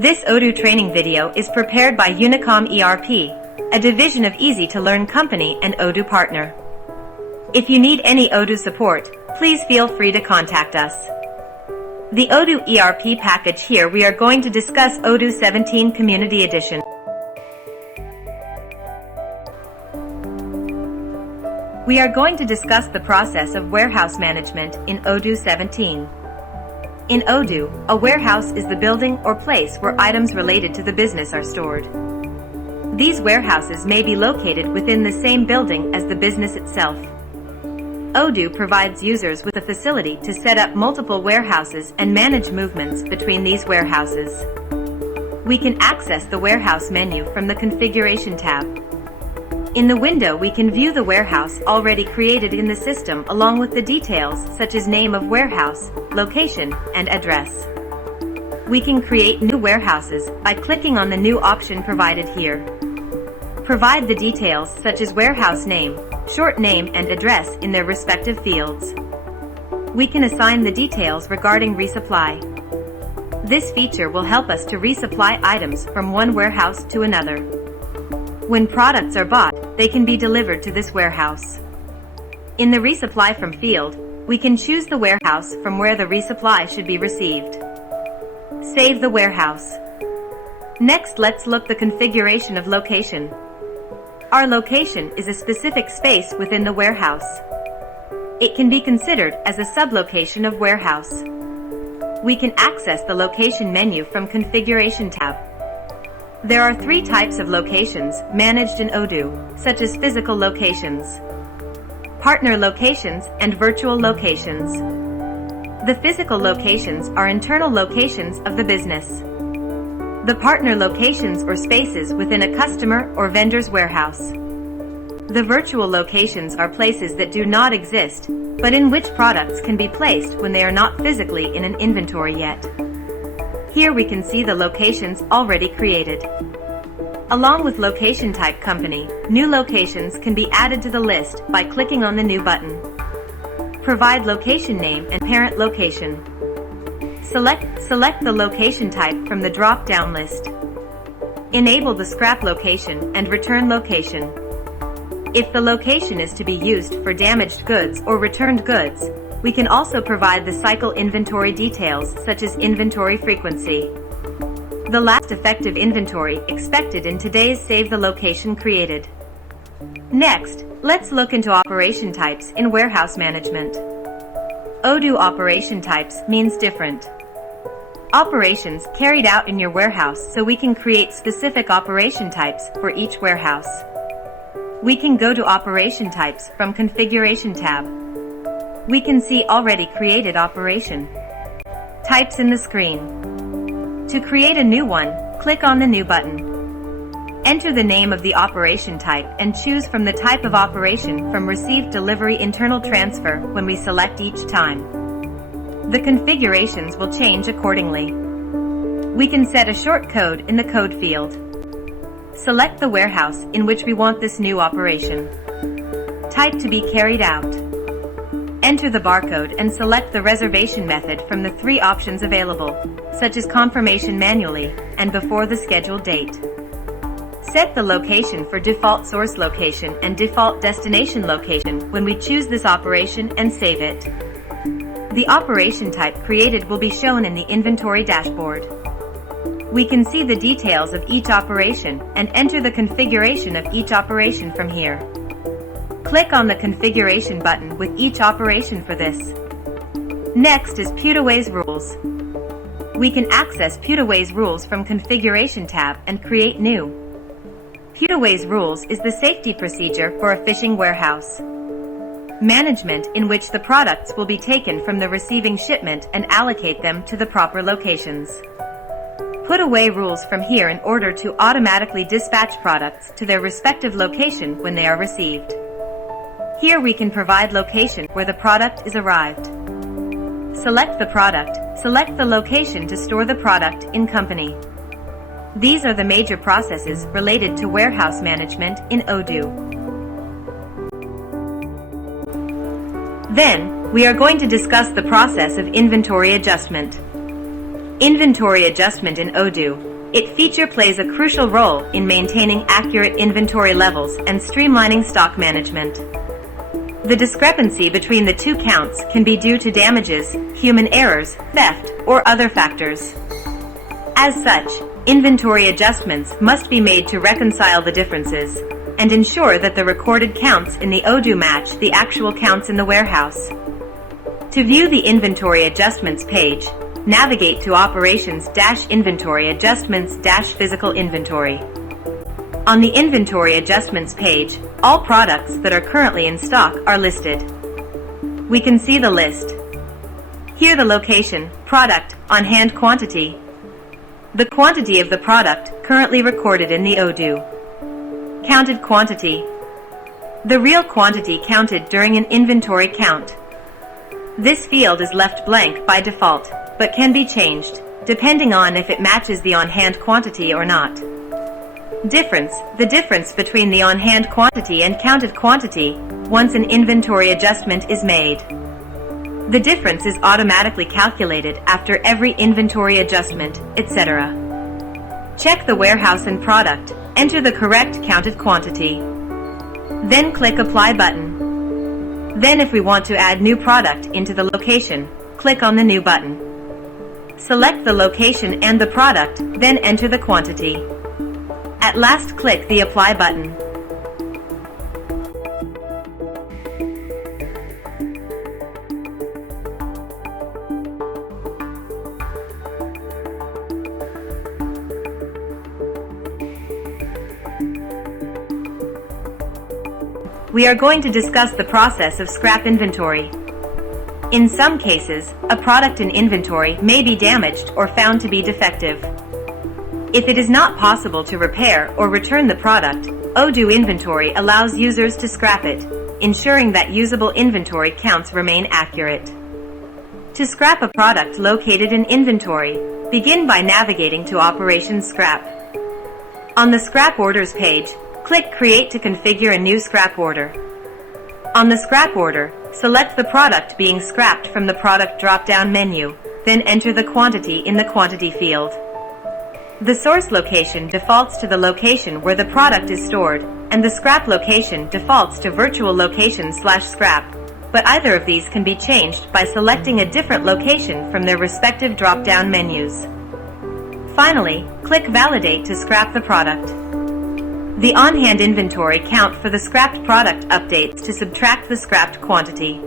This Odoo training video is prepared by Unicom ERP, a division of Easy to Learn company and Odoo partner. If you need any Odoo support, please feel free to contact us. The Odoo ERP package. Here we are going to discuss Odoo 17 Community Edition. We are going to discuss the process of warehouse management in Odoo 17. In Odoo, a warehouse is the building or place where items related to the business are stored. These warehouses may be located within the same building as the business itself. Odoo provides users with a facility to set up multiple warehouses and manage movements between these warehouses. We can access the warehouse menu from the Configuration tab. In the window we can view the warehouse already created in the system along with the details such as name of warehouse, location, and address. We can create new warehouses by clicking on the new option provided here. Provide the details such as warehouse name, short name and address in their respective fields. We can assign the details regarding resupply. This feature will help us to resupply items from one warehouse to another. When products are bought, they can be delivered to this warehouse. In the resupply from field, we can choose the warehouse from where the resupply should be received. Save the warehouse. Next, let's look the configuration of location. Our location is a specific space within the warehouse. It can be considered as a sublocation of warehouse. We can access the location menu from Configuration tab. There are three types of locations managed in Odoo, such as physical locations, partner locations, and virtual locations. The physical locations are internal locations of the business. The partner locations or spaces within a customer or vendor's warehouse. The virtual locations are places that do not exist, but in which products can be placed when they are not physically in an inventory yet. Here we can see the locations already created. Along with location type company, new locations can be added to the list by clicking on the new button. Provide location name and parent location. Select the location type from the drop-down list. Enable the scrap location and return location. If the location is to be used for damaged goods or returned goods, we can also provide the cycle inventory details such as inventory frequency. The last effective inventory expected in today's save the location created. Next, let's look into operation types in warehouse management. Odoo operation types means different operations carried out in your warehouse, so we can create specific operation types for each warehouse. We can go to operation types from Configuration tab. We can see already created operation types in the screen. To create a new one, click on the new button. Enter the name of the operation type and choose from the type of operation from received delivery internal transfer when we select each time. The configurations will change accordingly. We can set a short code in the code field. Select the warehouse in which we want this new operation type to be carried out. Enter the barcode and select the reservation method from the three options available, such as confirmation manually and before the scheduled date. Set the location for default source location and default destination location when we choose this operation and save it. The operation type created will be shown in the inventory dashboard. We can see the details of each operation and enter the configuration of each operation from here. Click on the configuration button with each operation for this. Next is Putaways rules. We can access Putaways rules from Configuration tab and create new. Putaways rules is the safety procedure for a fishing warehouse management in which the products will be taken from the receiving shipment and allocate them to the proper locations. Put away rules from here in order to automatically dispatch products to their respective location when they are received. Here we can provide location where the product is arrived. Select the product, select the location to store the product in company. These are the major processes related to warehouse management in Odoo. Then, we are going to discuss the process of inventory adjustment. Inventory adjustment in Odoo. It feature plays a crucial role in maintaining accurate inventory levels and streamlining stock management. The discrepancy between the two counts can be due to damages, human errors, theft, or other factors. As such, inventory adjustments must be made to reconcile the differences and ensure that the recorded counts in the Odoo match the actual counts in the warehouse. To view the Inventory Adjustments page, navigate to Operations-Inventory Adjustments-Physical Inventory. On the Inventory Adjustments page, all products that are currently in stock are listed. We can see the list. Here the location, product, on-hand quantity, the quantity of the product currently recorded in the Odoo, counted quantity, the real quantity counted during an inventory count. This field is left blank by default, but can be changed, depending on if it matches the on-hand quantity or not. Difference: the difference between the on-hand quantity and counted quantity, once an inventory adjustment is made. The difference is automatically calculated after every inventory adjustment, etc. Check the warehouse and product, enter the correct counted quantity. Then click Apply button. Then if we want to add new product into the location, click on the New button. Select the location and the product, then enter the quantity. At last click the Apply button. We are going to discuss the process of scrap inventory. In some cases, a product in inventory may be damaged or found to be defective. If it is not possible to repair or return the product, Odoo Inventory allows users to scrap it, ensuring that usable inventory counts remain accurate. To scrap a product located in inventory, begin by navigating to Operations Scrap. On the Scrap Orders page, click Create to configure a new scrap order. On the scrap order, select the product being scrapped from the Product drop-down menu, then enter the quantity in the Quantity field. The source location defaults to the location where the product is stored, and the scrap location defaults to virtual location/scrap, but either of these can be changed by selecting a different location from their respective drop-down menus. Finally, click Validate to scrap the product. The on-hand inventory count for the scrapped product updates to subtract the scrapped quantity.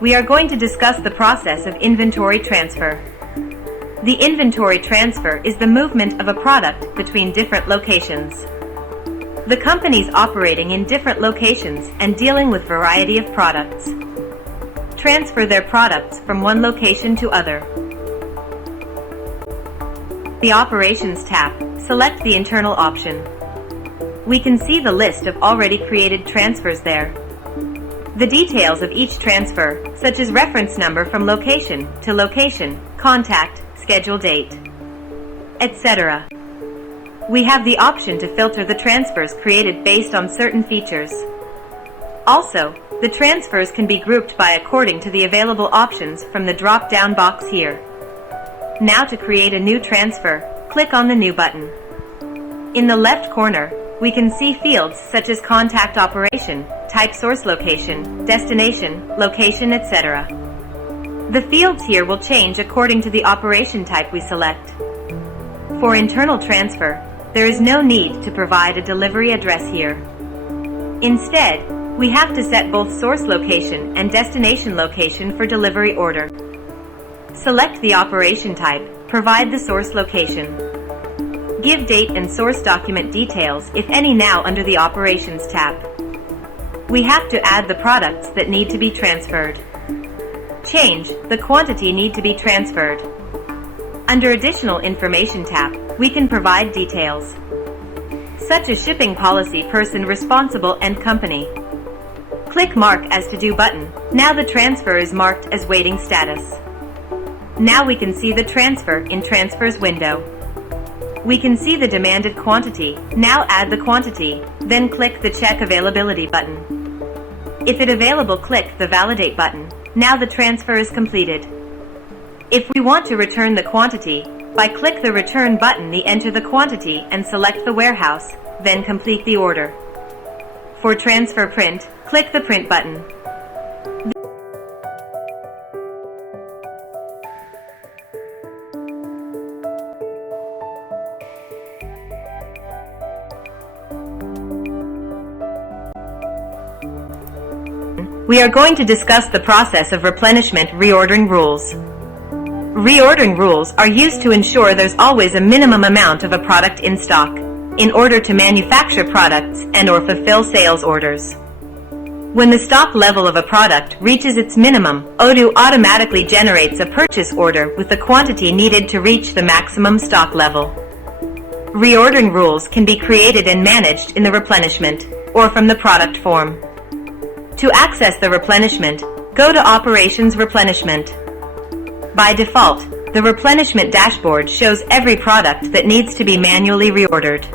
We are going to discuss the process of inventory transfer. The inventory transfer is the movement of a product between different locations. The companies operating in different locations and dealing with variety of products transfer their products from one location to other. The Operations tab, select the internal option. We can see the list of already created transfers there. The details of each transfer, such as reference number from location to location, contact, schedule date, etc. We have the option to filter the transfers created based on certain features. Also, the transfers can be grouped by according to the available options from the drop-down box here. Now to create a new transfer, click on the New button. In the left corner, we can see fields such as contact operation, type source location, destination, location, etc. The fields here will change according to the operation type we select. For internal transfer, there is no need to provide a delivery address here. Instead, we have to set both source location and destination location for delivery order. Select the operation type, provide the source location. Give date and source document details, if any, now under the Operations tab. We have to add the products that need to be transferred. Change: the quantity need to be transferred. Under Additional Information tab, we can provide details, such as shipping policy, person responsible, and company. Click Mark as to do button. Now the transfer is marked as waiting status. Now we can see the transfer in Transfers window. We can see the demanded quantity. Now add the quantity, then click the Check Availability button. If it available, click the Validate button. Now the transfer is completed. If we want to return the quantity, by click the Return button, enter the quantity and select the warehouse, then complete the order. For transfer print, click the Print button. We are going to discuss the process of replenishment reordering rules. Reordering rules are used to ensure there's always a minimum amount of a product in stock, in order to manufacture products and/or fulfill sales orders. When the stock level of a product reaches its minimum, Odoo automatically generates a purchase order with the quantity needed to reach the maximum stock level. Reordering rules can be created and managed in the replenishment, or from the product form. To access the replenishment, go to Operations Replenishment. By default, the replenishment dashboard shows every product that needs to be manually reordered.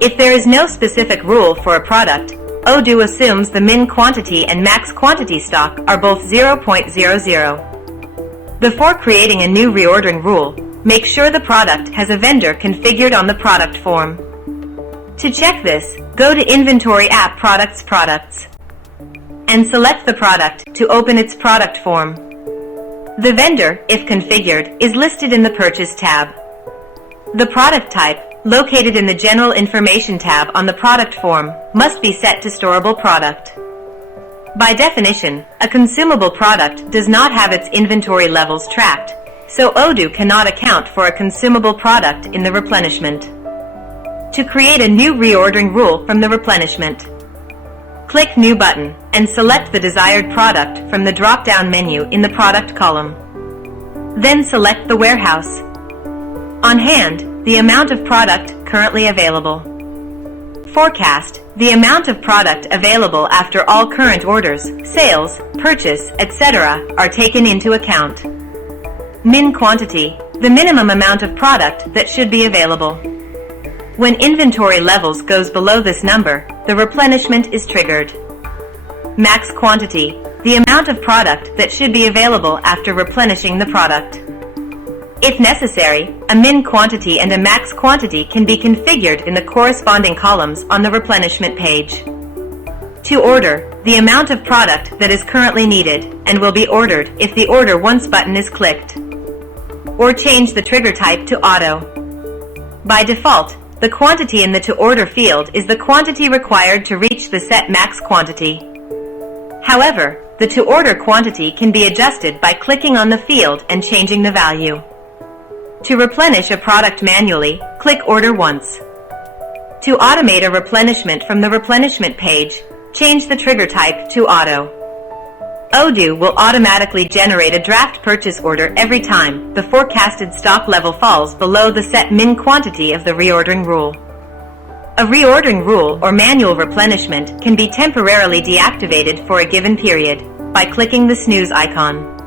If there is no specific rule for a product, Odoo assumes the min quantity and max quantity stock are both 0.00. Before creating a new reordering rule, make sure the product has a vendor configured on the product form. To check this, go to Inventory app Products, and select the product to open its product form. The vendor, if configured, is listed in the Purchase tab. The product type, located in the General Information tab on the product form, must be set to storable product. By definition, a consumable product does not have its inventory levels tracked, so Odoo cannot account for a consumable product in the replenishment. To create a new reordering rule from the replenishment, click New button and select the desired product from the drop-down menu in the Product column. Then select the warehouse. On hand, the amount of product currently available. Forecast, the amount of product available after all current orders, sales, purchase, etc. are taken into account. Min quantity, the minimum amount of product that should be available. When inventory levels goes below this number, the replenishment is triggered. Max quantity, the amount of product that should be available after replenishing the product. If necessary, a min quantity and a max quantity can be configured in the corresponding columns on the replenishment page. To order, the amount of product that is currently needed and will be ordered if the Order Once button is clicked. Or change the trigger type to Auto. By default, the quantity in the To Order field is the quantity required to reach the set max quantity. However, the To Order quantity can be adjusted by clicking on the field and changing the value. To replenish a product manually, click Order Once. To automate a replenishment from the replenishment page, change the trigger type to Auto. Odoo will automatically generate a draft purchase order every time the forecasted stock level falls below the set min quantity of the reordering rule. A reordering rule or manual replenishment can be temporarily deactivated for a given period by clicking the snooze icon.